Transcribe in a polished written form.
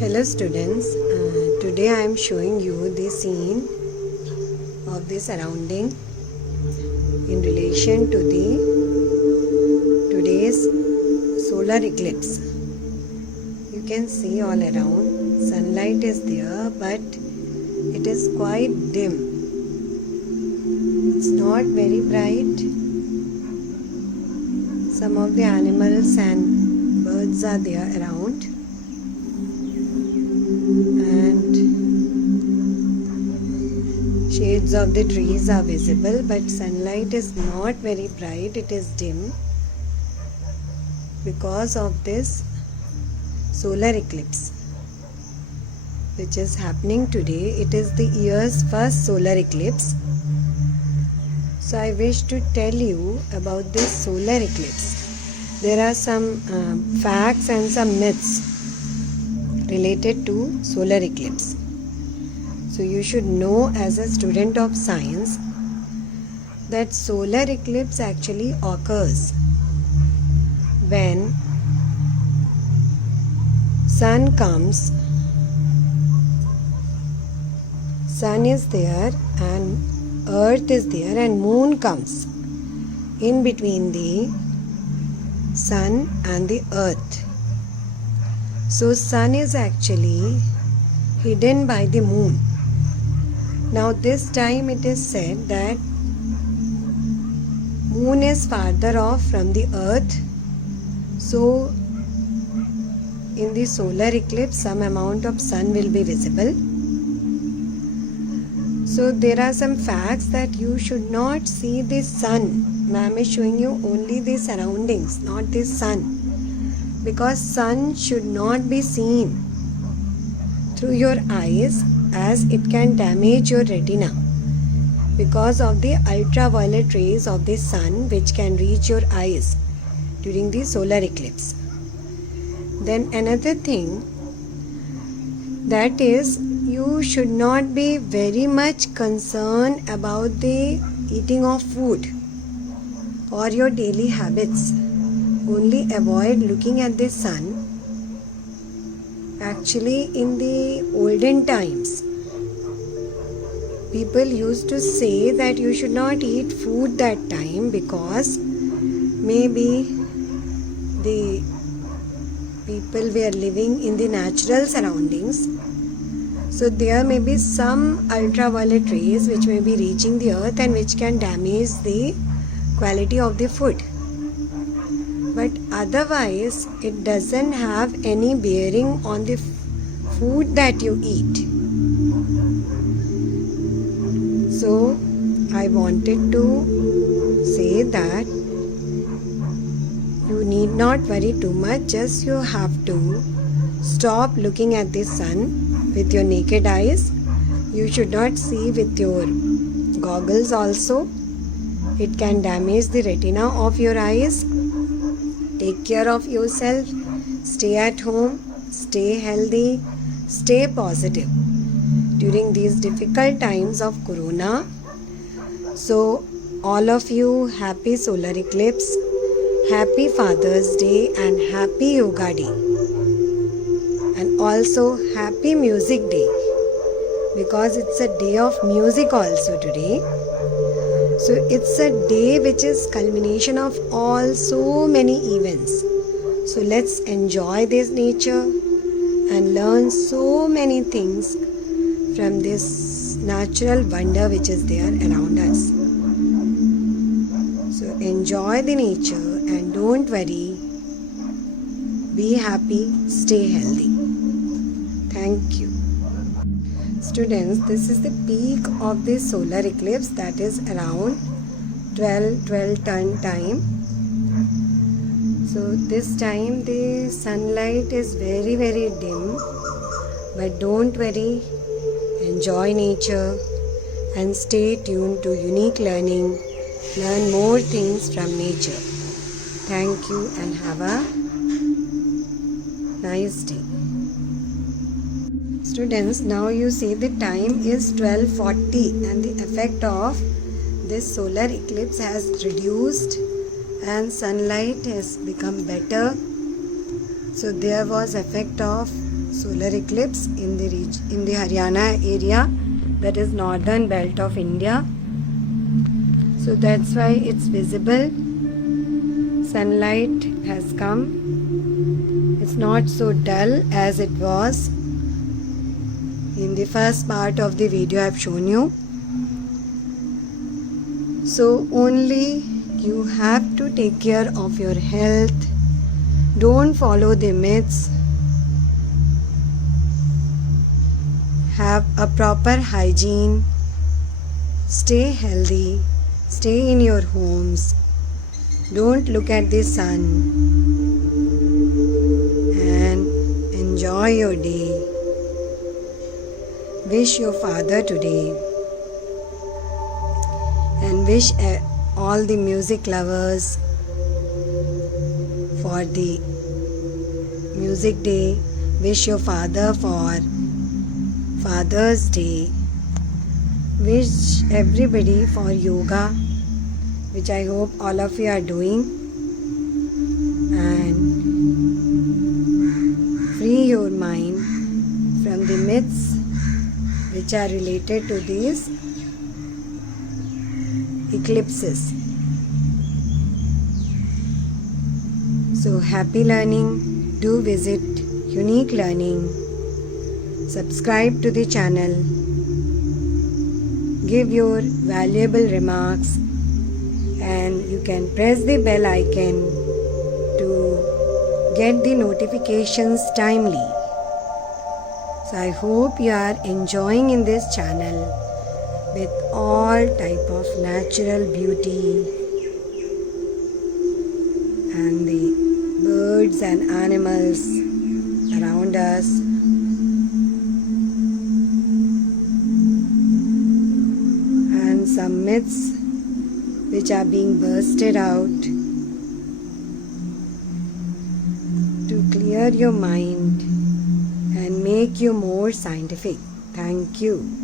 Hello students, today I am showing you the scene of the surrounding in relation to the today's solar eclipse. You can see all around sunlight is there, but it is quite dim. It's not very bright. Some of the animals and birds are there around, and shades of the trees are visible, but sunlight is not very bright. It is dim because of this solar eclipse which is happening today. It is the year's first solar eclipse. So I wish to tell you about this solar eclipse. There are some facts and some myths related to solar eclipse. So you should know as a student of science that solar eclipse actually occurs when sun comes, sun is there and earth is there, and moon comes in between the sun and the earth. So sun is actually hidden by the moon. Now this time it is said that moon is farther off from the earth, so in the solar eclipse some amount of sun will be visible. So there are some facts that you should not see the sun. Ma'am is showing you only the surroundings, not the sun, because sun should not be seen through your eyes, as it can damage your retina because of the ultraviolet rays of the sun which can reach your eyes during the solar eclipse. Then another thing, that is, you should not be very much concerned about the eating of food or your daily habits. Only avoid looking at the sun. Actually, in the olden times, people used to say that you should not eat food that time because maybe the people were living in the natural surroundings. So there may be some ultraviolet rays which may be reaching the earth and which can damage the quality of the food. But otherwise, it doesn't have any bearing on the food that you eat. So I wanted to say that you need not worry too much. Just you have to stop looking at the sun with your naked eyes. You should not see with your goggles also. It can damage the retina of your eyes. Take care of yourself. Stay at home. Stay healthy. Stay positive during these difficult times of corona. So all of you, happy solar eclipse, happy Father's Day and happy Yoga Day, and also happy Music Day, because it's a day of music also today. So it's a day which is culmination of all so many events. So let's enjoy this nature and learn so many things from this natural wonder which is there around us. So enjoy the nature and don't worry. Be happy, stay healthy. Thank you. Students, this is the peak of the solar eclipse, that is around 12 time. So this time the sunlight is very dim, but don't worry, enjoy nature and stay tuned to Unique Learning. Learn more things from nature. Thank you and have a nice day. Students, now you see the time is 12:40 and the effect of this solar eclipse has reduced and sunlight has become better. So there was effect of solar eclipse in the Haryana area, that is northern belt of India. So that's why it's visible. Sunlight has come. It's not so dull as it was in the first part of the video I've shown you. So only you have to take care of your health. Don't follow the myths. Have a proper hygiene. Stay healthy. Stay in your homes. Don't look at the sun. And enjoy your day. Wish your father today. And wish all the music lovers for the music day. Wish your father for Father's Day. Wish everybody for yoga, which I hope all of you are doing. And free your mind from the myths which are related to these eclipses. So happy learning. Do visit Unique Learning. Subscribe to the channel. Give your valuable remarks, and you can press the bell icon to get the notifications timely. So I hope you are enjoying in this channel with all type of natural beauty and the birds and animals around us. And some myths which are being bursted out to clear your mind and make you more scientific. Thank you.